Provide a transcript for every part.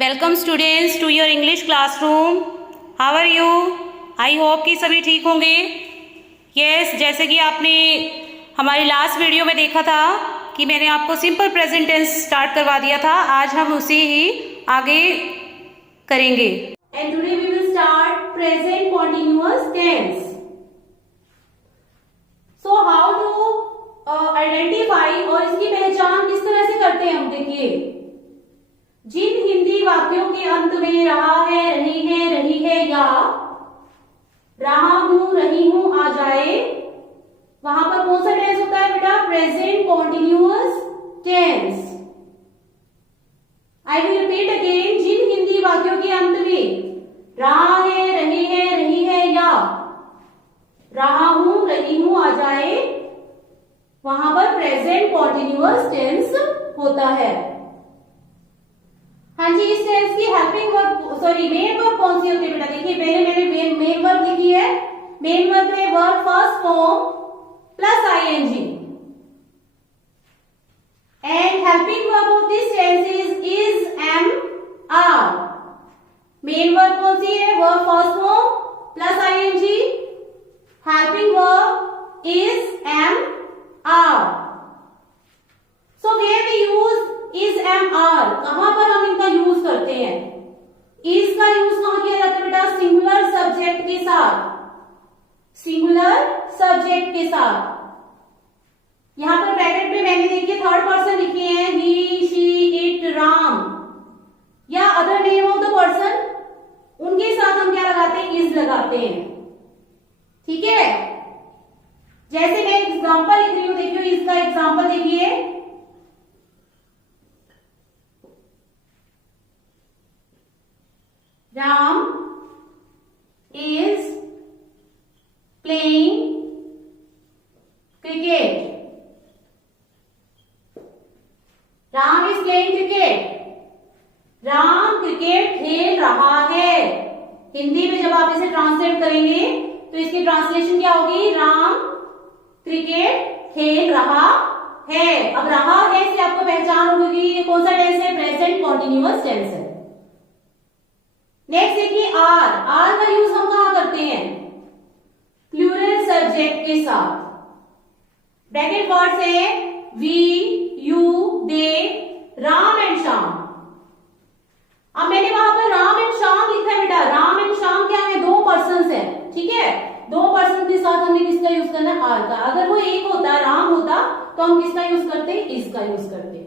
Welcome students to your English classroom. How are you? I hope कि सभी ठीक होंगे। यस, जैसे कि आपने हमारी लास्ट वीडियो में देखा था कि मैंने आपको सिंपल प्रेजेंट टेंस स्टार्ट करवा दिया था। आज हम उसे ही आगे करेंगे। And today we will start present continuous tense. So how to identify, और इसकी पहचान किस तरह से करते हैं हम? देखिए, जिन हिंदी वाक्यों के अंत में रहा है, रही है या रहा हूं, रही हूं आ जाए, वहां पर कौन सा टेंस होता है बेटा? Present continuous tense. I will repeat again, जिन हिंदी वाक्यों के अंत में रहा है, रही है या रहा हूं, रही हूं आ जाए, वहां पर प्रेजेंट कॉन्टिन्यूअस टेंस होता है। हाँ जी, इस टेंस की helping verb, sorry main verb कौन सी होती है बेटा? देखिए, पहले मैंने मेन वर्ब लिखी है। मेन वर्ब में verb first form plus ING, and helping verb of this tense is am are. Main verb कौन सी है? Verb first form plus ING, helping verb is am are. So where we use is am are, कहां पर हम इनका यूज करते हैं? इज का यूज कहां किया जाता है बेटा? सिंगुलर सब्जेक्ट के साथ। सिंगुलर सब्जेक्ट के साथ। यहां पर ब्रैकेट में मैंने देखिए थर्ड पर्सन लिखे हैं, ही, शी, इट, राम या other name of the person, उनके साथ हम क्या लगाते हैं? इज लगाते हैं। ठीक है, जैसे मैं एग्जांपल लिख रही हूं, देखिए इसका एग्जांपल देखिए, Ram is playing cricket. Ram is playing cricket. Ram क्रिकेट खेल रहा है। हिंदी में जब आप इसे ट्रांसलेट करेंगे तो इसकी ट्रांसलेशन क्या होगी? राम क्रिकेट खेल रहा है। अब रहा है से आपको पहचान होगी ये कौन सा टेंस है? प्रेजेंट कॉन्टिन्यूअस टेंस है। नेक्स्ट देखिए, आर। आर का यूज हम कहां करते हैं? प्लूरल सब्जेक्ट के साथ। ब्रैकेट वर्ड्स है we, you, they, Ram and Shyam. अब मैंने वहां पर राम एंड श्याम लिखा है बेटा। राम एंड श्याम क्या है? दो पर्सन्स हैं। ठीक है, दो पर्सन के साथ हमने किसका यूज करना है? आर का। अगर वो एक होता, राम होता, तो हम किसका यूज करते? इज का यूज करते।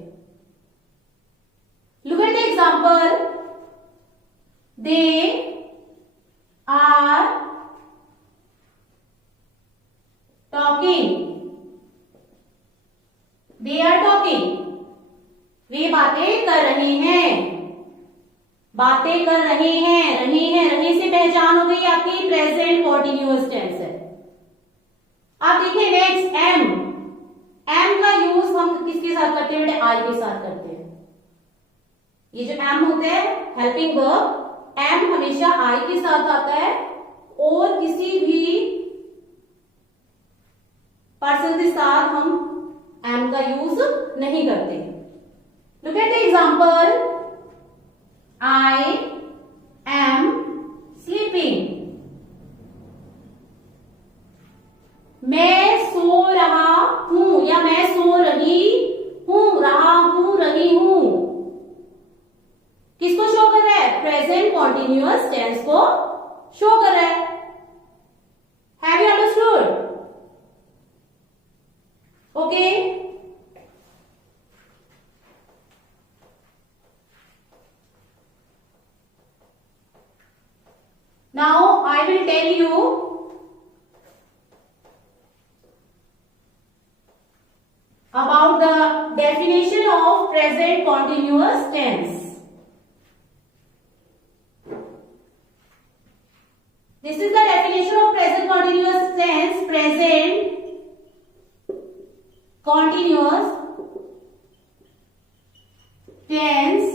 Look at the example, they are talking. They are talking. वे बातें कर रहे हैं। बातें कर रहे हैं, रही से पहचान हो गई आपकी प्रेजेंट कॉन्टिन्यूअस टेंस है। आप देखिए नेक्स्ट, एम। एम का यूज हम किसके साथ करते हैं बेटे? आई के साथ करते हैं। ये जो एम होता है हेल्पिंग वर्ब, एम हमेशा आई के साथ आता है और किसी भी पर्सन के साथ हम एम का यूज नहीं करते। Look at the example, I am sleeping. मैं सो रहा हूं या मैं सो रही हूं, रहा हूं, रही हूं, किसको शो कर रहा है? प्रेजेंट कॉन्टिन्यूअस टेंस को शो कर रहा है। Have you understood? Okay, now I will tell you about the definition of present continuous tense. This is the definition of present continuous tense. Present continuous tense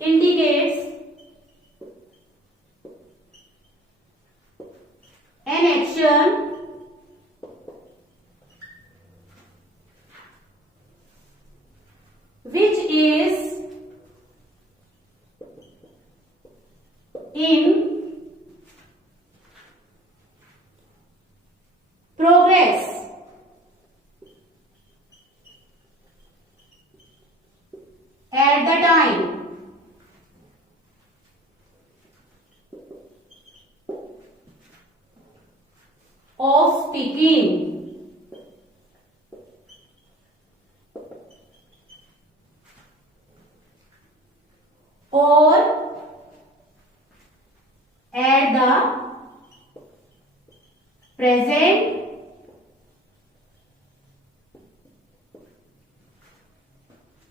indicates an action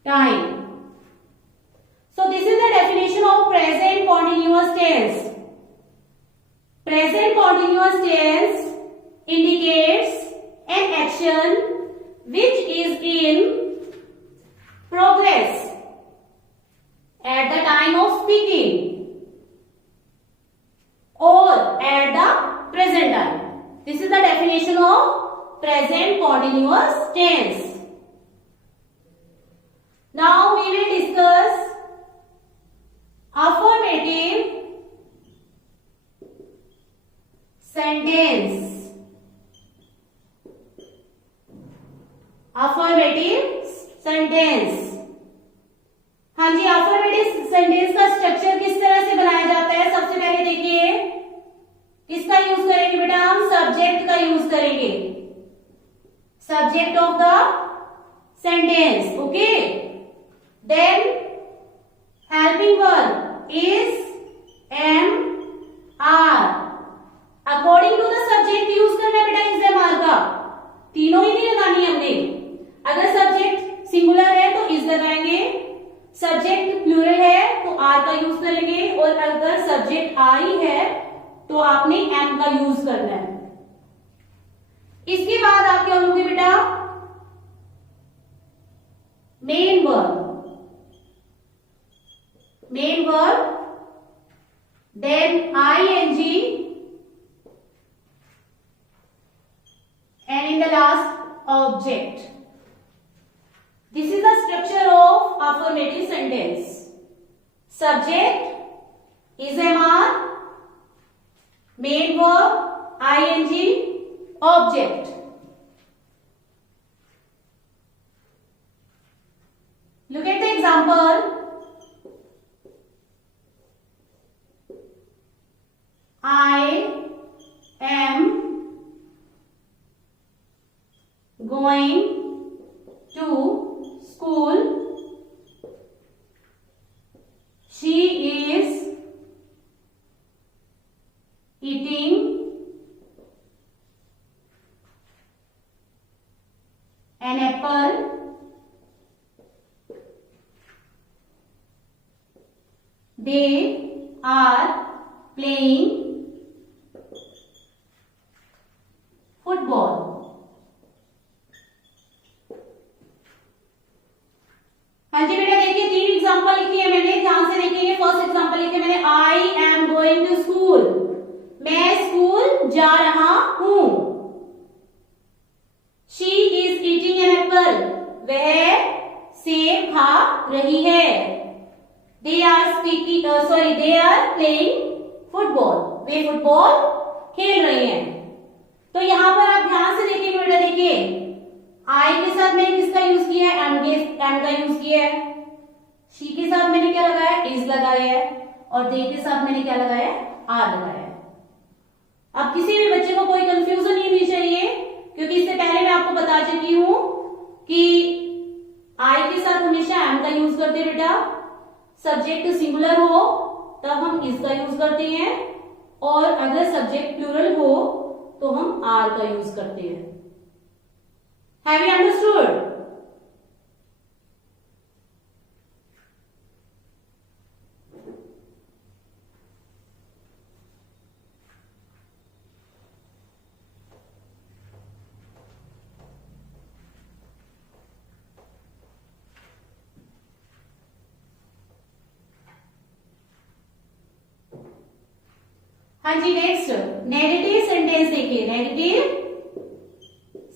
time. So this is the definition of present continuous tense. Present continuous tense indicates an action which is in progress at the time of speaking or at the present time. This is the definition of present continuous tense. Now we will discuss affirmative sentence. Affirmative sentence. हाँ जी, affirmative sentence का स्ट्रक्चर किस तरह से बनाया जाता है? सबसे पहले देखिए, किसका यूज करेंगे बेटा? हम सब्जेक्ट का यूज करेंगे, subject of the sentence. Okay, then helping verb is am are. According to the subject use करना है बेटा इज एम आर का. तीनों ही नहीं लगानी हमने. अगर सब्जेक्ट सिंगुलर है तो इज लगाएंगे, सब्जेक्ट प्लूरल है तो आर का यूज करेंगे, और अगर सब्जेक्ट आई है तो आपने एम का यूज करना है. इसके बाद आप क्या लोगे बेटा? Main verb. Main verb, then ING, and in the last object. This is the structure of affirmative sentence. Subject is MR, main verb ing, object. Look at the example. I am going to school. She is eating an apple. They are playing football. हाँ जी बेटा, देखिए 3 एग्जांपल लिखी है मैंने, ध्यान से देखेंगे. First example लिखे मैंने, I am going to school. मैं स्कूल जा रहा हूं. She is eating an apple. वह सेब खा रही है. They are they are playing football. वे फुटबॉल खेल रहे हैं. तो यहां पर आप ध्यान से देखेंगे बेटा, देखिए आई के साथ मैंने किसका यूज किया है? एम का यूज किया है. शी के साथ मैंने क्या लगाया है? इज लगाया है. और दे के साथ मैंने क्या लगाया है? आर लगाया है. अब किसी भी बच्चे को कोई कंफ्यूजन नहीं होनी चाहिए, क्योंकि इससे पहले मैं आपको बता चुकी हूं कि आई के साथ हमेशा एम का यूज करते हैं बेटा. सब्जेक्ट सिंगुलर हो तब हम इज का यूज करते हैं, और अगर सब्जेक्ट प्लूरल हो तो हम आर का यूज करते हैं. Have you understood? हाँ जी, नेक्स्ट नेगेटिव सेंटेंस देखिए. Negative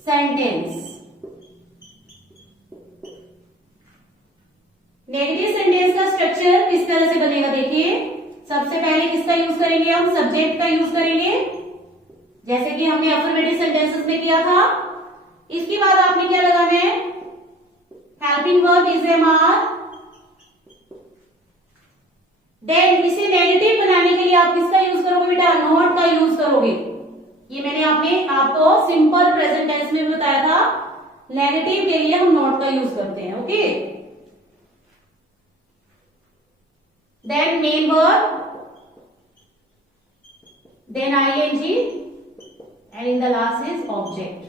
sentence. नेगेटिव सेंटेंस का स्ट्रक्चर किस तरह से बनेगा? देखिए, सबसे पहले किसका यूज करेंगे? हम सब्जेक्ट का यूज करेंगे, जैसे कि हमने अफर्मेटिव सेंटेंसेस में किया था. इसके बाद आपने क्या लगाना है? Helping verb is am are. Then इसे नेगेटिव बनाने के लिए आप किसका यूज करोगे बेटा? नॉट का यूज करोगे. ये मैंने आपको सिंपल प्रेजेंट टेंस में भी बताया था. नेगेटिव के लिए हम नॉट का यूज करते हैं. Okay, then main verb, then ing, and in the last is object.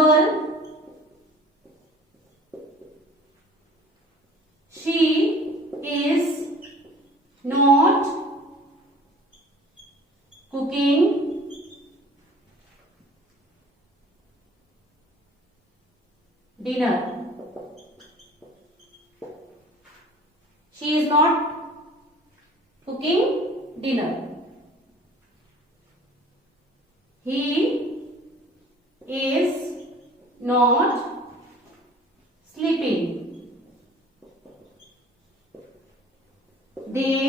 Example, she is not cooking dinner, she is not cooking dinner, he is not sleeping, they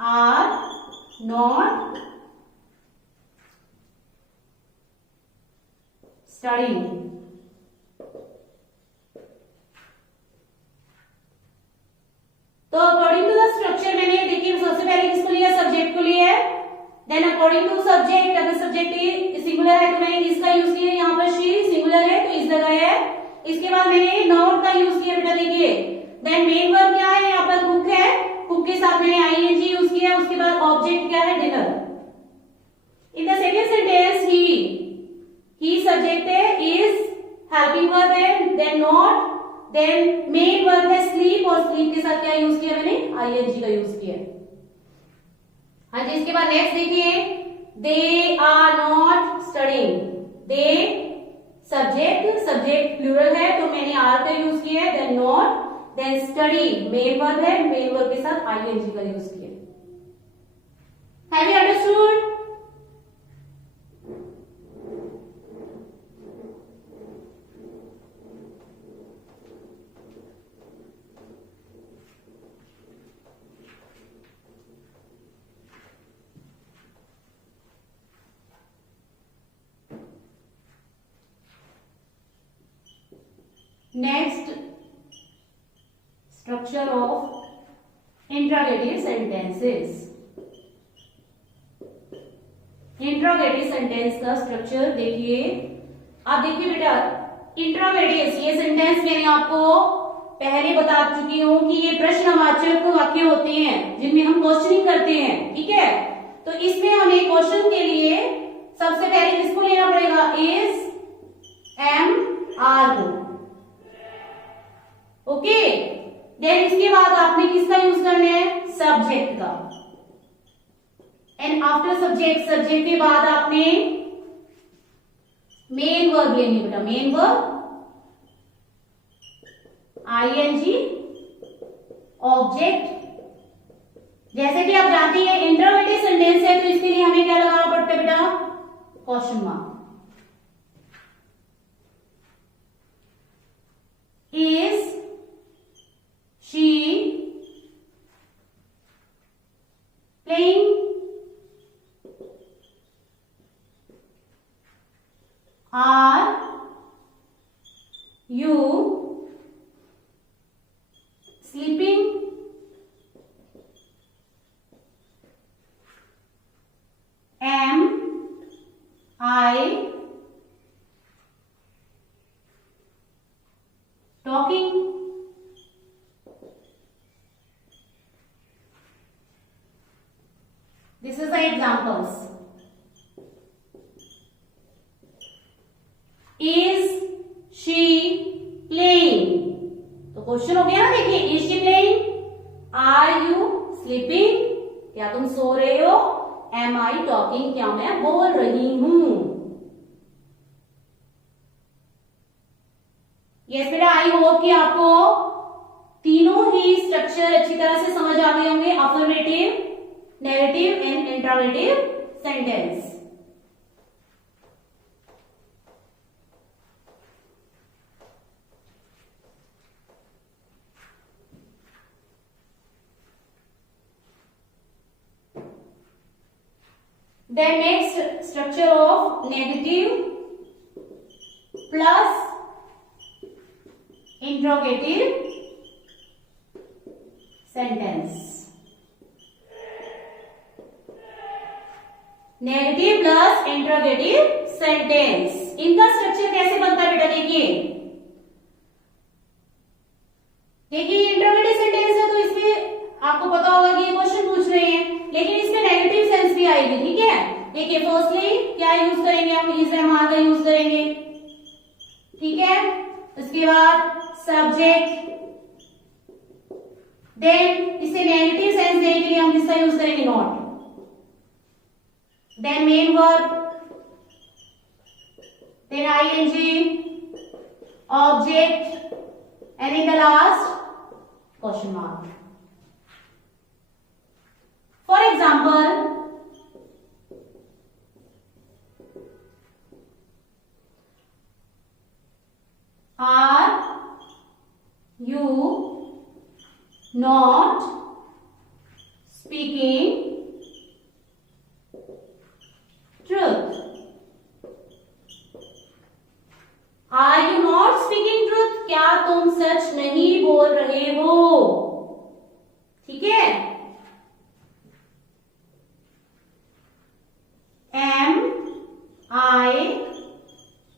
are not studying. तो according to the structure मैंने देखिए सबसे पहले किसको लिया, सब्जेक्ट को लिया है, देन अकॉर्डिंग टू सब्जेक्ट, अगर सब्जेक्ट सिंगुलर है तो मैंने इसका यूज किया, यहाँ पर शी सिंगुलर है तो इस लगाया है, इसके बाद मैंने नॉट का यूज किया बेटा देखिए, देन मेन वर्ब क्या है, यहाँ पर कुक है, कुक के साथ मैंने आईएनजी यूज किया, उसके बाद ऑब्जेक्ट क्या है, dinner. In the second sentence he subject है, इज हेल्पिंग वर्ब है, then not, then main verb है स्लीप, और स्लीप के साथ क्या यूज किया मैंने, आईएनजी का यूज किया। हाँ जी, इसके बाद नेक्स्ट देखिए, they are not studying, they subject plural है तो मैंने आर का यूज किया है, then not, then study main verb है, मेन वर्ब के साथ आईएनजी का यूज किया। Have you understood? Next, structure of interrogative sentences. Interrogative sentence का स्ट्रक्चर देखिए, आप देखिए बेटा, इंट्रोगेटिव ये सेंटेंस मैंने आपको पहले बता चुकी हूं कि ये प्रश्नवाचक वाक्य होते हैं जिनमें हम क्वेश्चनिंग करते हैं, ठीक है। तो इसमें हमें क्वेश्चन के लिए सबसे पहले किसको लेना पड़ेगा, इज, एम, आर को, ओके। देन इसके बाद आपने किसका यूज करना है, सब्जेक्ट का, एंड आफ्टर सब्जेक्ट के बाद आपने मेन वर्ब लेनी बेटा, मेन वर्ब, आईएनजी, ऑब्जेक्ट। जैसे कि आप जानते हैं इंटरोगेटिव सेंटेंस है तो इसके लिए हमें क्या लगाना पड़ता है बेटा, question mark. Is she playing, are you sleeping, am I talking? This is the examples. Is she playing? तो क्वेश्चन हो गया ना, देखिए, is she playing? Are you sleeping? क्या तुम सो रहे हो? Am I talking? क्या मैं बोल रही हूं? यस बेटा, आई होप कि आपको तीनों ही स्ट्रक्चर अच्छी तरह से समझ आ गए होंगे, affirmative, negative and interrogative sentence. Then next, structure of negative plus interrogative sentence. Negative plus interrogative sentence, इनका स्ट्रक्चर कैसे बनता है बेटा, देखिए इंट्रोगेटिव सेंटेंस है तो इसमें आपको पता होगा कि ये क्वेश्चन पूछ रहे हैं, लेकिन इसमें नेगेटिव सेंस भी आएगी, ठीक है। देखिए फर्स्टली क्या यूज करेंगे हम, इज, एम, आर का यूज करेंगे, ठीक है। उसके बाद सब्जेक्ट, देन इसे नेगेटिव सेंस देने के लिए हम किसका यूज करेंगे, not, then main verb, then ING, object, and in the last question mark. For example, are you not speaking truth, are you not speaking truth, क्या तुम सच नहीं बोल रहे हो, ठीक है। Am I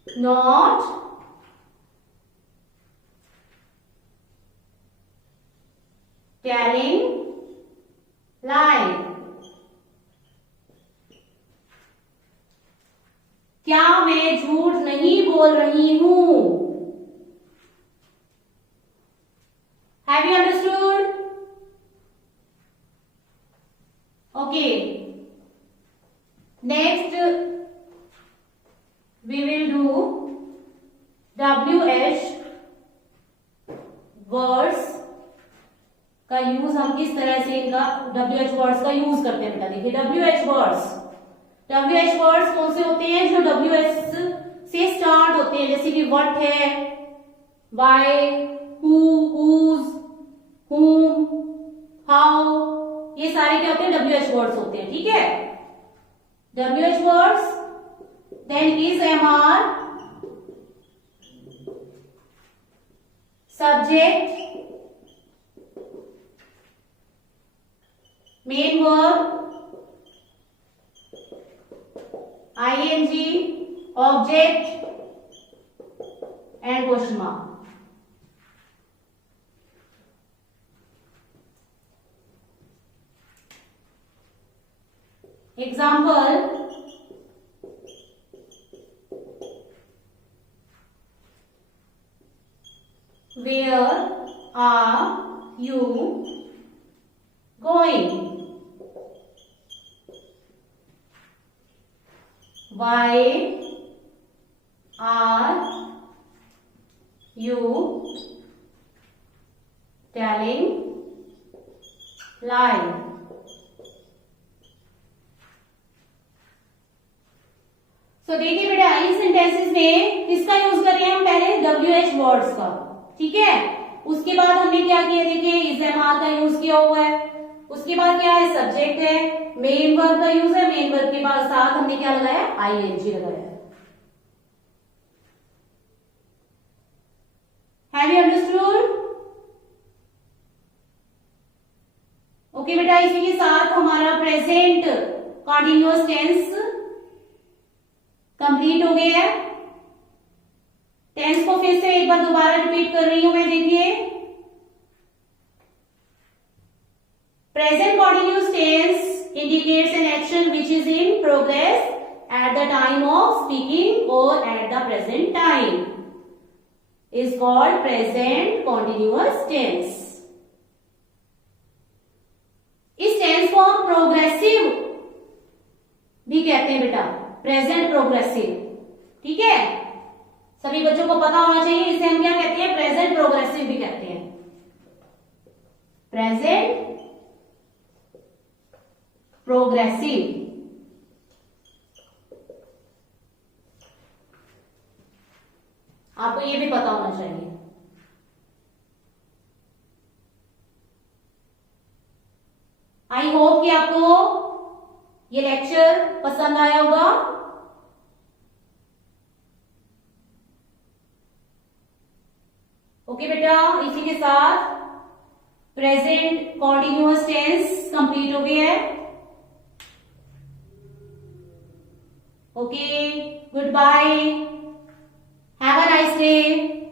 not telling lie, क्या मैं झूठ नहीं बोल रही हूं। Have you understood? Okay, next we will do WH words का यूज, हम किस तरह से इनका WH वर्ड्स का यूज करते हैं बेटा। देखिए WH वर्ड्स कौन से होते हैं, जो WH से स्टार्ट होते हैं, जैसे कि व्हाट है, why, who, whose, whom, how, ये सारे क्या होते हैं, WH वर्ड्स होते हैं, ठीक है। WH words, then is, am, are, subject, main verb, ing, object, and question mark. Example, where are you going? Why are you telling lie? तो देखिए बेटा, इन सेंटेंसेस में किसका यूज कर रहे हैं हम, पहले WH वर्ड्स का, ठीक है। उसके बाद हमने क्या किया, देखिए इज, एम, आर का यूज किया हुआ है। उसके बाद क्या है, सब्जेक्ट है, मेन वर्ब का यूज है, मेन वर्ब के बाद साथ हमने क्या लगाया, ING लगाया। Have you understood? ओके बेटा, इसी के साथ हमारा प्रेजेंट कॉन्टिन्यूअस टेंस कंप्लीट हो गया है। टेंस को फिर से एक बार दोबारा रिपीट कर रही हूं मैं, देखिए। Present continuous tense indicates an action which is in progress at the time of speaking or at the present time, is called present continuous tense. इस टेंस को हम प्रोग्रेसिव भी कहते हैं बेटा, प्रेजेंट प्रोग्रेसिव, ठीक है। सभी बच्चों को पता होना चाहिए, इसे हम क्या कहते हैं, प्रेजेंट प्रोग्रेसिव भी कहते हैं। प्रेजेंट प्रोग्रेसिव, आपको ये भी पता होना चाहिए। आई होप कि आपको ये लेक्चर पसंद आया होगा। ओके बेटा, इसी के साथ प्रेजेंट कॉन्टिन्यूअस टेंस कंप्लीट हो गया है। Okay, goodbye. Have a nice day.